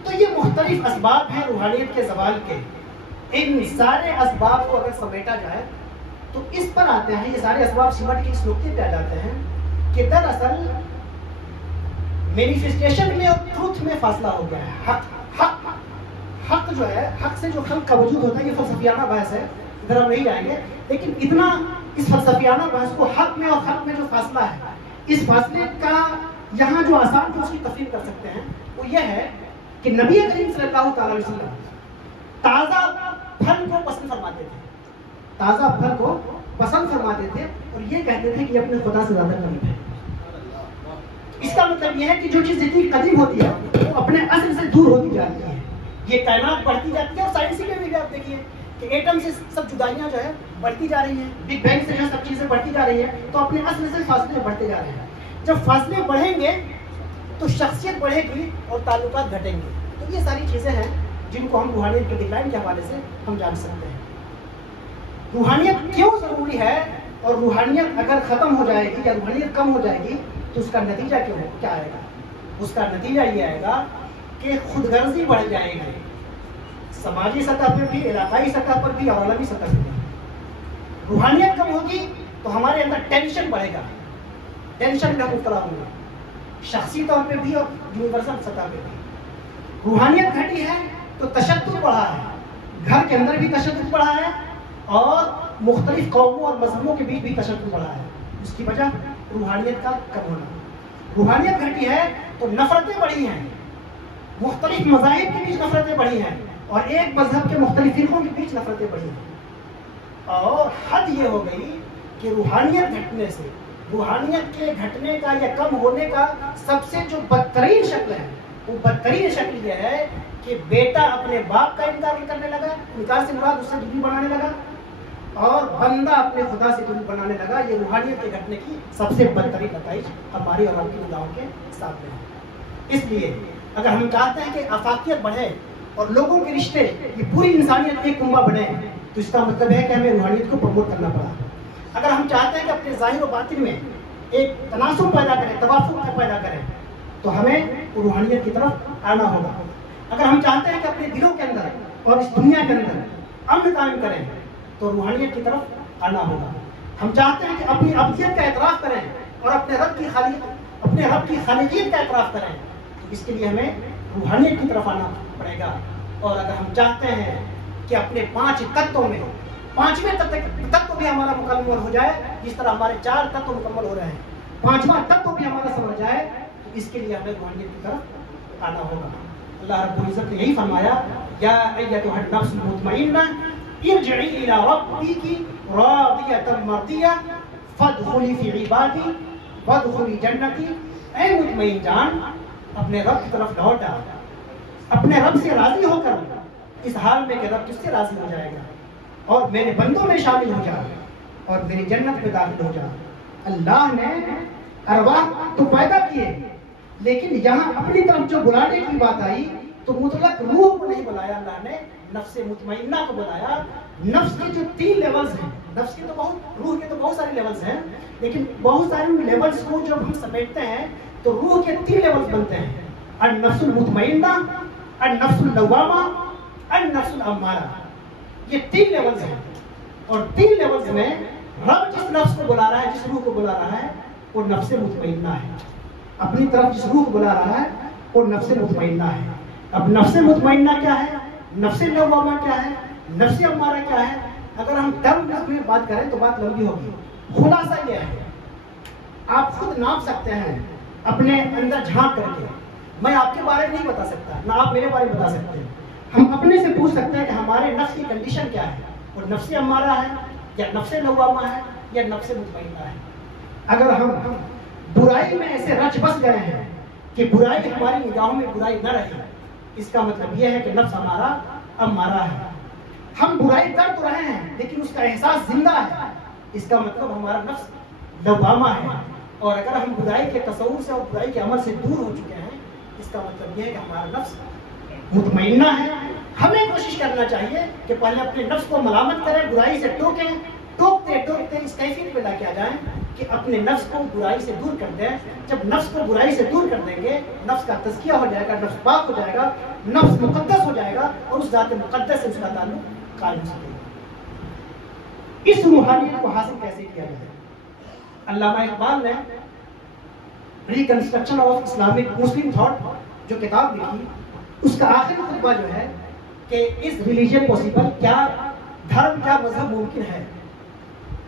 تو یہ مختلف اسباب ہیں روحانیت کے زوال کے. ان سارے اسباب کو اگر سمیٹا جائے تو اس پر آتے ہیں, یہ سارے اسباب سمٹ کے اس نقطے پہ آ جاتے ہیں کہ دراصل مینیفیسٹیشن میں اور ٹروتھ میں فاصلہ ہو گیا ہے. حق جو ہے, حق سے جو خلق کا وجود ہوتا ہے, یہ فلسفیانہ بحث ہے, ادھر ہم نہیں جائیں گے. لیکن اتنا اس فلسفیانہ بحث کو حق میں اور خلق میں جو فاصلہ ہے, اس فاصلے کا یہاں جو آسان جو اس کی تفسیر کر سکتے ہیں وہ یہ ہے کہ نبی کریم صلی اللہ تعالی علیہ وسلم تازہ پھل کو پسند فرماتے تھے, تازہ پھل کو پسند فرماتے تھے, اور یہ کہتے تھے کہ اپنے خدا سے زیادہ قریب ہے. اس کا مطلب یہ ہے کہ جو چیز اتنی قریب ہوتی ہے وہ اپنے اصل سے دور ہوتی جاتی ہے. یہ کائنات بڑھتی جاتی ہے. اور سائنسی میں بھی آپ دیکھیے کہ ایٹم سے سب جدائیاں جو ہے بڑھتی جا رہی ہیں, بگ بینگ سے جو سب چیزیں بڑھتی جا رہی ہیں, تو اپنے اصل سے فاصلے بڑھتے جا رہے ہیں. جب فاصلے بڑھیں گے تو شخصیت بڑھے گی اور تعلقات گھٹیں گے. تو یہ ساری چیزیں ہیں جن کو ہم روحانیت کے ڈکلائن کے حوالے سے ہم جان سکتے ہیں. روحانیت کیوں ضروری ہے, اور روحانیت اگر ختم ہو جائے گی یا روحانیت کم ہو جائے گی تو اس کا نتیجہ کیا آئے گا؟ اس کا نتیجہ یہ آئے گا کہ خود غرضی بڑھ جائے گی, سماجی سطح پہ بھی, علاقائی سطح پر بھی اور عالمی سطح پر بھی. روحانیت کم ہوگی تو ہمارے اندر ٹینشن بڑھے گا, ٹینشن کا مبتلا ہوں گا, شخصی طور پہ بھی اور یونیورسل سطح پہ بھی. روحانیت گھٹی ہے تو تشدد بڑھا ہے, گھر کے اندر بھی تشدد بڑھا ہے اور مختلف قوموں اور مذہبوں کے بیچ بھی تشدد بڑھا ہے. اس کی وجہ روحانیت کا کم ہونا. روحانیت گھٹی ہے تو نفرتیں بڑھی ہیں, مختلف مذاہب کے بیچ نفرتیں بڑھی ہیں اور ایک مذہب کے مختلف فرقوں کے بیچ نفرتیں بڑھی ہیں. اور حد یہ ہو گئی کہ روحانیت گھٹنے سے, روحانیت کے گھٹنے کا یا کم ہونے کا سب سے جو بدترین شکل ہے, وہ بدترین شکل یہ ہے کہ بیٹا اپنے باپ کا انکار کرنے لگا, انکار سے مراد اس سے دوری بنانے لگا, اور بندہ اپنے خدا سے دوری بنانے لگا. یہ روحانیت کے گھٹنے کی سب سے بدترین نتائج ہماری اور آپ کی نگاہوں کے سامنے ہیں. اس لیے اگر ہم چاہتے ہیں کہ آفاقیت بڑھے اور لوگوں کے رشتے, یہ پوری انسانیت ایک کنبہ بنے, تو اس کا مطلب ہے کہ ہمیں روحانیت کو پروموٹ کرنا پڑا. اگر ہم چاہتے ہیں کہ اپنے ظاہر و باطن میں ایک تناسب پیدا کریں, توافق پیدا کریں, تو ہمیں روحانیت کی طرف آنا ہوگا. اگر ہم چاہتے ہیں کہ اپنے دلوں کے اندر اور اس دنیا کے اندر امن قائم کریں تو روحانیت کی طرف آنا ہوگا. ہم چاہتے ہیں کہ اپنی ابدیت کا اعتراف کریں اور اپنے رب کی خالقیت کا اعتراف کریں, تو اس کے لیے ہمیں روحانیت کی طرف آنا پڑے گا. اور اگر ہم چاہتے ہیں کہ اپنے 5 تتووں میں 5ویں تتو بھی ہمارا مکمل ہو جائے, جس طرح ہمارے 4 تتو مکمل ہو رہے ہیں, 5واں تتو بھی ہمارا سمجھ جائے, تو اس کے لیے ہمیں روحانیت کی طرف آنا ہوگا. اللہ رب العزت نے یہی فرمایا, یا ایتھا النفس المطمئنہ ارجعی الی ربک راضیۃ مرضیہ فادخلی فی عبادی وادخلی جنتی. اے مطمئن جان, اپنے رب کی طرف لوٹ آ, اپنے رب سے راضی ہو کر, اس حال میں کہ رب کس سے راضی ہو جائے گا, اور میرے بندوں میں شامل ہو جا اور میری جنت میں داخل ہو جا. اللہ نے ارواح تو پیدا کیے, لیکن یہاں اپنی طرف جو بلانے کی بات آئی تو مطلق روح کو نہیں بلایا, اللہ نے نفس مطمئنہ کو بلایا. نفس کے جو 3 لیولز ہیں, نفس کے تو بہت, روح کے تو بہت سارے لیولز ہیں, لیکن بہت سارے لیولز کو جب ہم سمیٹتے ہیں تو روح کے 3 لیولز بنتے ہیں, النفس المطمئنہ, النفس اللوامہ, النفس الامارہ. یہ 3 لیولز ہیں, اور 3 لیولز میں رب جس نفس کو بلا رہا ہے, جس روح کو بلا رہا ہے, وہ نفس مطمئنہ ہے. اپنی طرف جس روح کو بلا رہا ہے وہ نفس مطمئنہ ہے. اب نفس مطمئنہ کیا ہے, نفس لوامہ کیا ہے, نفس امارہ کیا ہے؟ اگر ہم ٹرم میں بات کریں تو بات لمبی ہوگی. خلاصہ یہ ہے, آپ خود ناپ سکتے ہیں اپنے اندر جھانک کر کے. میں آپ کے بارے میں نہیں بتا سکتا, نہ آپ میرے بارے میں بتا سکتے ہیں. ہم اپنے سے پوچھ سکتے ہیں کہ ہمارے نفس کی کنڈیشن کیا ہے, اور نفس امارہ ہے یا نفس لوامہ ہے یا نفس مطمئنہ ہے. اگر ہم برائی میں ایسے رچ بس گئے ہیں کہ برائی ہماری نگاہوں میں برائی نہ رہے, اس کا مطلب یہ ہے کہ نفس ہمارا امارہ ہے. ہم برائی کر تو رہے ہیں لیکن اس کا احساس زندہ ہے, اس کا مطلب ہمارا نفس لوامہ ہے. اور اگر ہم برائی کے تصور سے اور برائی کے عمل سے دور ہو چکے ہیں, اس کا مطلب یہ ہے کہ ہمارا نفس مطمئنہ ہے. ہمیں کوشش کرنا چاہیے کہ پہلے اپنے نفس کو ملامت کریں, برائی سے ٹوکیں, ٹوکتے ٹوکتے اس کیفیت میں لا کے آ جائیں کہ اپنے نفس کو برائی سے دور کر دیں. جب نفس کو برائی سے دور کر دیں گے, نفس کا تزکیہ ہو جائے گا, نفس پاک ہو جائے گا, نفس مقدس ہو جائے گا, اور اس ذات مقدس سے اس کا تعلق قائم ہو سکے گا. اس روحانیت کو حاصل کیسے کیا جائے؟ علامہ اقبال نے reconstruction of Islamic Muslim thought جو کتاب لکھی, اس کا آخری خطبہ جو ہے کہ اس ریلیجن پاسبل, کیا دھرم, کیا مذہب ممکن ہے.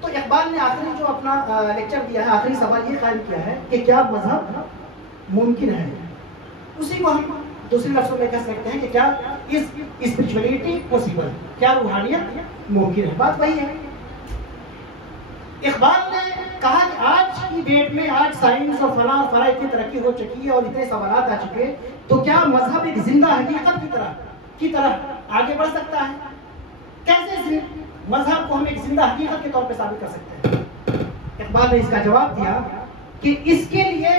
تو اقبال نے آخری جو اپنا لیکچر دیا ہے, آخری سوال یہ قائم کیا ہے کہ کیا مذہب ممکن ہے. اسی کو ہم دوسرے لفظوں میں کہہ سکتے ہیں کہ کیا اسپرچولیٹی پاسبل, کیا روحانیت ممکن ہے. بات وہی ہے. اقبال نے کہا کہ آج کی ڈیٹ میں, آج سائنس اور فلاں اتنی ترقی ہو چکی ہے اور اتنے سوالات آ چکے, تو کیا مذہب ایک زندہ حقیقت کی طرح کی طرح آگے بڑھ سکتا ہے؟ کیسے مذہب کو ہم ایک زندہ حقیقت کے طور پہ ثابت کر سکتے ہیں؟ اقبال نے اس کا جواب دیا کہ اس کے لیے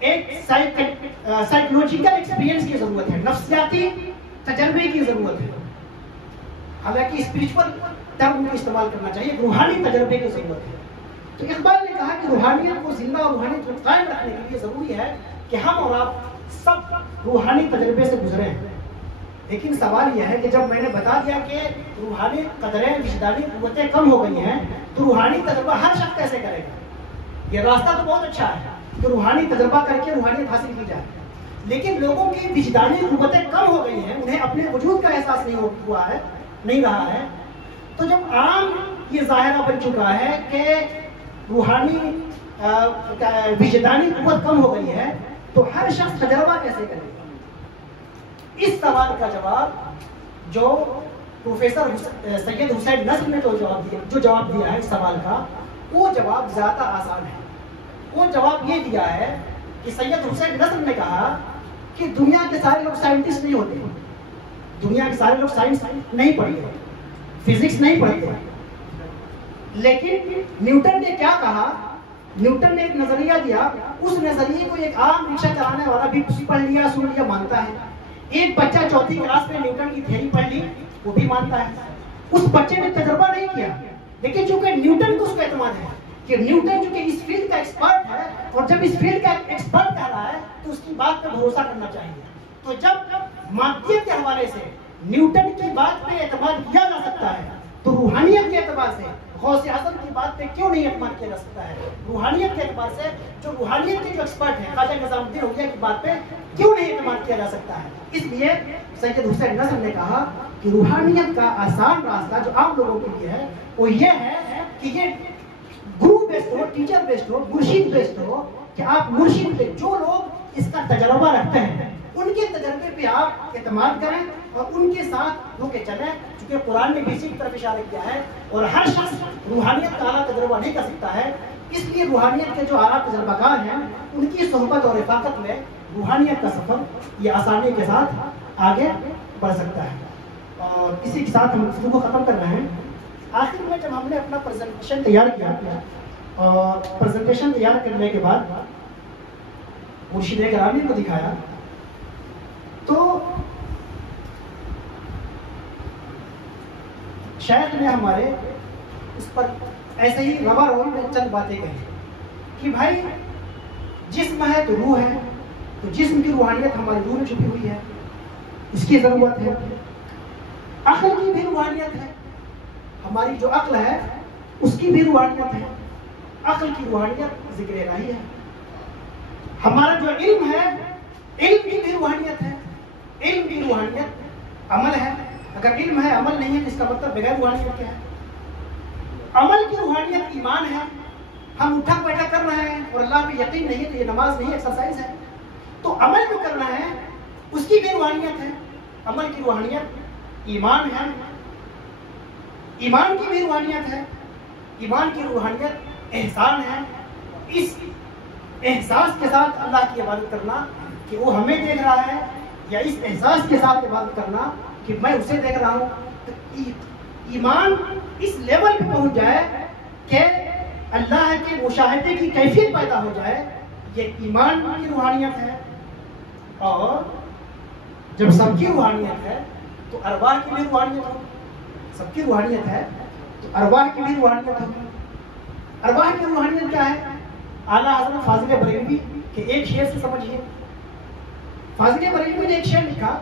ایک سائیکولوجیکل ایکسپیرینس کی ضرورت ہے، نفسیاتی تجربے کی ضرورت ہے. حالانکہ اسپرچول ٹرم کو استعمال کرنا چاہیے، روحانی تجربے کی ضرورت ہے. تو اقبال نے کہا کہ روحانیت کو زندہ اور روحانیت کو قائم رکھنے کے لیے ضروری ہے کہ ہم اور آپ سب روحانی تجربے سے گزرے ہیں. لیکن سوال یہ ہے کہ جب میں نے بتا دیا کہ روحانی قدریں، وجدانی قوتیں کم ہو گئی ہیں، تو روحانی تجربہ ہر شخص کیسے کرے گا؟ یہ راستہ تو بہت اچھا ہے کہ روحانی تجربہ کر کے روحانیت حاصل کی جائے، لیکن لوگوں کی وجدانی قوتیں کم ہو گئی ہیں، انہیں اپنے وجود کا احساس نہیں رہا ہے. تو جب عام یہ ظاہرہ بن چکا ہے کہ روحانی وجدانی قوت کم ہو گئی ہے، تو ہر شخص تجربہ کیسے کرے گا؟ اس سوال کا جواب جو پروفیسر سید حسین نصر نے جو جواب دیا ہے اس سوال کا، وہ جواب زیادہ آسان ہے. وہ جواب یہ دیا ہے کہ سید حسین نصر نے کہا کہ دنیا کے سارے لوگ سائنٹسٹ نہیں ہوتے، دنیا کے سارے لوگ سائنس نہیں پڑھتے، فزکس نہیں پڑھتے. لیکن نیوٹن نے کیا کہا؟ نیوٹن نے ایک نظریہ دیا، اس نظریے کو ایک عام رکشہ چلانے والا بھی پڑھ لیا، سن لیا، مانتا ہے. ایک بچہ چوتھی کلاس میں نیوٹن کی تھیوری پڑھ لی، وہ بھی مانتا ہے. اس بچے نے تجربہ نہیں کیا، لیکن چونکہ نیوٹن کو اس کا اعتماد ہے کہ نیوٹن چونکہ اس فیلڈ کا ایکسپرٹ ہے، اور جب اس فیلڈ کا ایکسپرٹ کہہ رہا ہے تو اس کی بات پہ بھروسہ کرنا چاہیے. تو جب مادیت کے حوالے سے نیوٹن کی بات پہ اعتماد کیا جا سکتا ہے، تو روحانیت کے اعتبار سے غوث اعظم کی بات پہ کیوں نہیں اعتماد کیا جا سکتا ہے؟ روحانیت کے اعتبار سے جو روحانیت کے جو ایکسپرٹ ہیں، خواجہ نظام الدین اولیاء کی بات پہ کیوں نہیں اعتماد کیا جا سکتا ہے؟ اس لیے سید حسین نصر نے کہا کہ روحانیت کا آسان راستہ جو عام لوگوں کے لیے ہے وہ یہ ہے کہ یہ گرو بیسڈ ہو، ٹیچر بیسڈ ہو، مرشد بیسڈ ہو، کہ آپ مرشد پہ جو لوگ اس کا تجربہ رکھتے ہیں ان کے تجربے پہ آپ اعتماد کریں اور ان کے ساتھ رو کے چلیں. چونکہ قرآن نے بھی اسی کی طرف اشارہ کیا ہے، اور ہر شخص روحانیت کا اعلیٰ تجربہ نہیں کر سکتا ہے. اس لیے روحانیت کے جو اعلیٰ تجربہ کار ہیں ان کی صحبت اور رفاقت میں روحانیت کا سفر یہ آسانی کے ساتھ آگے بڑھ سکتا ہے. اور اسی کے ساتھ ہم گفتگو کو ختم کر رہے ہیں. آخر میں جب ہم نے اپنا پریزنٹیشن تیار کیا اور پریزنٹیشن تیار کرنے کے بعد مرشد گرامی کو دکھایا تو شیخ نے ہمارے اس پر ایسے ہی روا روی میں چند باتیں کہی کہ بھائی جسم ہے تو روح ہے، تو جسم کی روحانیت ہماری روح میں چھپی ہوئی ہے، اس کی ضرورت ہے. عقل کی بھی روحانیت ہے، ہماری جو عقل ہے اس کی بھی روحانیت ہے. عقل کی روحانیت ذکر الہی ہے. ہمارا جو علم ہے، علم کی بھی روحانیت ہے. علم کی روحانیت عمل ہے. اگر علم ہے عمل نہیں ہے تو اس کا مطلب بغیر روحانیت کیا ہے؟ عمل کی روحانیت ایمان ہے. ہم اٹھا بیٹھا کر رہے ہیں اور اللہ پہ یقین نہیں ہے تو یہ نماز نہیں، ایکسرسائز ہے. تو عمل جو کر رہے ہیں اس کی بھی روحانیت ہے. عمل کی روحانیت ایمان ہے. ایمان کی بھی روحانیت ہے. ایمان کی روحانیت احسان ہے. اس احساس کے ساتھ اللہ کی عبادت کرنا کہ وہ ہمیں دیکھ رہا ہے، یا اس احساس کے ساتھ عبادت کرنا کہ میں اسے دیکھ رہا ہوں. تو ایمان اس لیول پہ پہنچ جائے کہ اللہ کے مشاہدے کی کیفیت پیدا ہو جائے، یہ ایمان کی روحانیت ہے. اور جب سب کی روحانیت ہے تو ارواح کی بھی روحانیت ہو. سب کی روحانیت ہے تو ارواح کی بھی روحانیت ہو. ارواح کی روحانیت کیا ہے؟ اعلیٰ حضرت فاضل بریلوی کے ایک شعر سے سمجھیے. فاضل بریلوی نے ایک شعر لکھا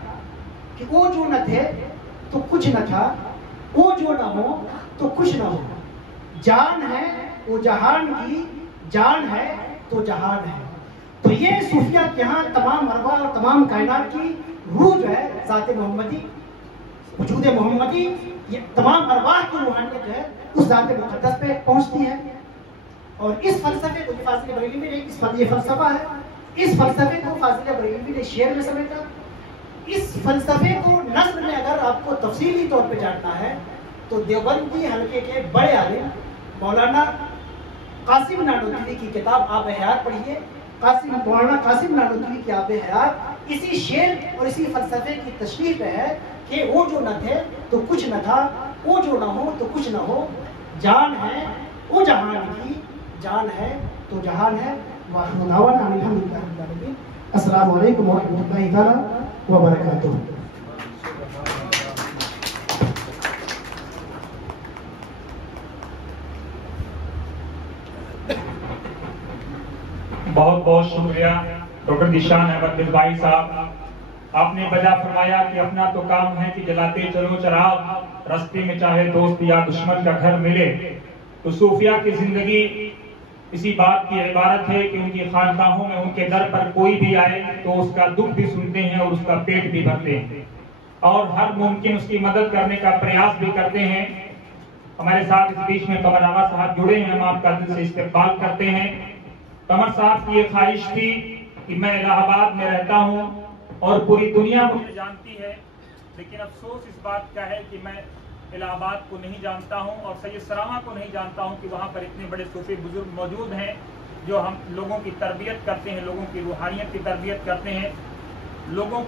کہ وہ جو نہ تھے تو کچھ نہ تھا، وہ جو نہ ہو تو کچھ نہ ہو. جان ہے وہ جہان کی، جان ہے تو جہان ہے. تو یہ صوفیہ کے یہاں تمام ارواح اور تمام کائنات کی روح جو ہے ذات محمدی، وجود محمدی، یہ تمام ارواح کی روحانیت جو ہے اس ذات مقدس پہ پہنچتی ہے. اور اس فلسفے کو فاضل بریلوی نے، یہ فلسفہ ہے، اس فلسفے کو فاضل بریلوی نے شعر میں سمیٹا. اس فلسفے کو نظم میں اگر آپ کو تفصیلی طور پہ جاننا ہے تو دیوبندی حلقے کے بڑے عالم مولانا قاسم نانوتوی کی کتاب آب حیات پڑھیے. مولانا قاسم نانوتوی کی آب حیات اسی شعر اور اسی فلسفے کی تشریح پہ ہے کہ وہ جو نہ تھے تو کچھ نہ تھا، وہ جو نہ ہو تو کچھ نہ ہو، جان ہے وہ جہان کی، جان ہے تو جہان ہے۔ وآخر دعوانا ان الحمد للہ رب العالمین۔ السلام علیکم ورحمۃ اللہ تعالی وبرکاتہ۔ بہت بہت شکریہ ڈاکٹر ذیشان احمد مصباحی صاحب۔ آپ نے بجا فرمایا کہ اپنا تو کام ہے کہ جلاتے چلو چراغ، راستے میں چاہے دوست یا دشمن کا گھر ملے۔ تو صوفیہ کی زندگی اسی بات کی عبارت ہے کہ ان کی خانقاہوں میں ان کے در پر کوئی بھی آئے تو اس کا دکھ بھی سنتے ہیں اور اس کا پیٹ بھی بھرتے ہیں، اور ہر ممکن اس کی مدد کرنے کا پریاس بھی کرتے ہیں۔ ہمارے ساتھ اس بیچ میں قمر آغا صاحب جڑے ہیں، ہم آپ کا دل سے استقبال کرتے ہیں۔ قمر صاحب کی یہ خواہش تھی کہ میں الہ آباد میں رہتا ہوں اور پوری دنیا مجھے جانتی ہے، لیکن افسوس اس بات کا ہے کہ میں الہ آباد کو نہیں جانتا ہوں اور سید سراما کو نہیں جانتا ہوں کہ وہاں پر اتنے بڑے صوفی بزرگ موجود ہیں جو ہم لوگوں کی تربیت کرتے ہیں، لوگوں کی روحانیت کی تربیت کرتے ہیں، لوگوں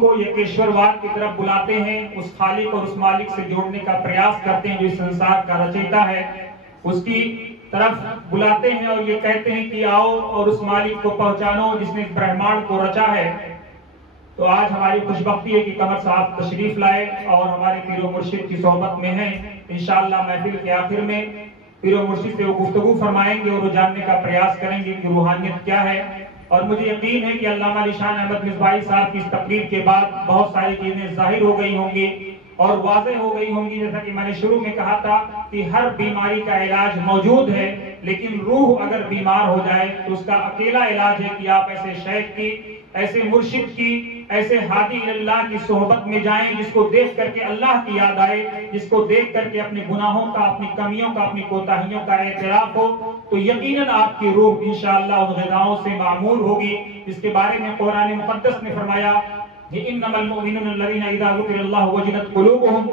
کو یکیشور واد کی طرف بلاتے ہیں، اس خالق اور اس مالک سے جوڑنے کا پریاس کرتے ہیں جو اس سنسار کا رچیتا ہے، اس کی طرف بلاتے ہیں اور یہ کہتے ہیں کہ آؤ اور اس مالک کو پہچانو جس نے اس برہمانڈ کو رچا ہے۔ تو آج ہماری خوش بختی ہے کہ قمر صاحب تشریف لائے اور ہمارے پیر و مرشد کی صحبت میں ہیں۔ انشاءاللہ محفل کے آخر میں پیر و مرشد سے وہ گفتگو فرمائیں گے اور وہ جاننے کا پریاس کریں گے کہ روحانیت کیا ہے۔ اور مجھے یقین ہے کہ علامہ ذیشان احمد مصباحی صاحب کی اس تقریر کے بعد بہت ساری چیزیں ظاہر ہو گئی ہوں گی اور واضح ہو گئی ہوں گی، جیسا کہ میں نے شروع میں کہا تھا کہ ہر بیماری کا علاج موجود ہے، لیکن روح اگر بیمار ہو جائے تو اس کا اکیلا علاج ہے کہ آپ ایسے شیخ کی، ایسے مرشد کی، ایسے ہادی اللہ کی صحبت میں جائیں جس کو دیکھ کر کے اللہ کی یاد آئے، جس کو دیکھ کر کے اپنے گناہوں کا، اپنی کمیوں کا، اپنی کوتاہیوں کا اعتراف ہو، تو یقیناً آپ کی روح انشاءاللہ ان غذاؤں سے معمور ہوگی جس کے بارے میں قرآن مقدس نے فرمایا کہ انما المؤمنون الذين اذا ذكر الله وجلت قلوبهم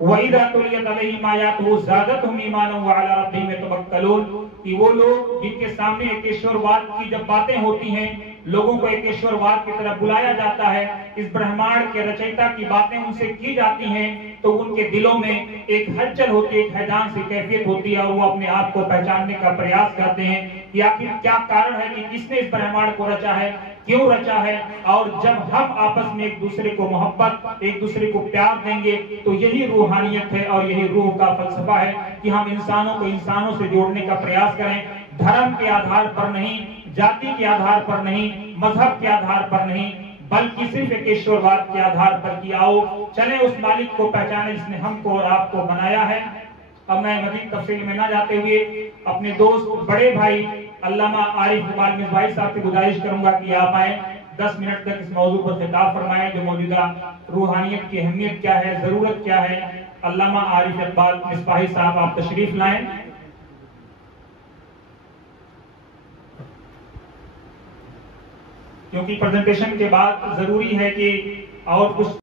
واذا تليت عليهم آیاته زادتهم ایمانا وعلى ربهم يتوکلون، کہ وہ لوگ جن کے سامنے ایکیشور واد کی جب باتیں ہوتی ہیں، لوگوں کو ایکیشور واد کی طرف بلایا جاتا ہے، اس برہمانڈ کے رچیتا کی باتیں ان سے کی جاتی ہیں، تو ان کے دلوں میں ایک ہلچل ہوتی ہے، ایک حیران سی کیفیت ہوتی ہے اور وہ اپنے آپ کو پہچاننے کا پریاس کرتے ہیں کہ آخر کیا کارن ہے کہ کس نے اس برہمانڈ کو رچا ہے، کیوں رچا ہے۔ اور جب ہم آپس میں ایک دوسرے کو محبت، ایک دوسرے کو پیار دیں گے تو یہی روحانیت ہے اور یہی روح کا فلسفہ ہے کہ ہم انسانوں کو انسانوں سے جوڑنے کا پریاس کریں، دھرم کے آدھار پر نہیں، جاتی کے آدھار پر نہیں، مذہب کے آدھار پر نہیں، بلکہ صرف ایکیشور واد کے آدھار پر کہ آؤ چلیں اس مالک کو پہچانے جس نے ہم کو اور آپ کو بنایا ہے۔ اب میں مزید تفصیل میں نہ جاتے ہوئے اپنے دوست بڑے بھائی علامہ عارف اقبال مصباحی صاحب سے گزارش کروں گا کہ آپ آئیں، 10 منٹ تک اس موضوع پر خطاب فرمائیں جو موجودہ روحانیت کی اہمیت کیا ہے، ضرورت کیا ہے۔ علامہ عارف اقبال مصباحی صاحب آپ تشریف لائیں۔ کیونکہ پریزنٹیشن کے بعد ضروری ہے کہ اور کچھ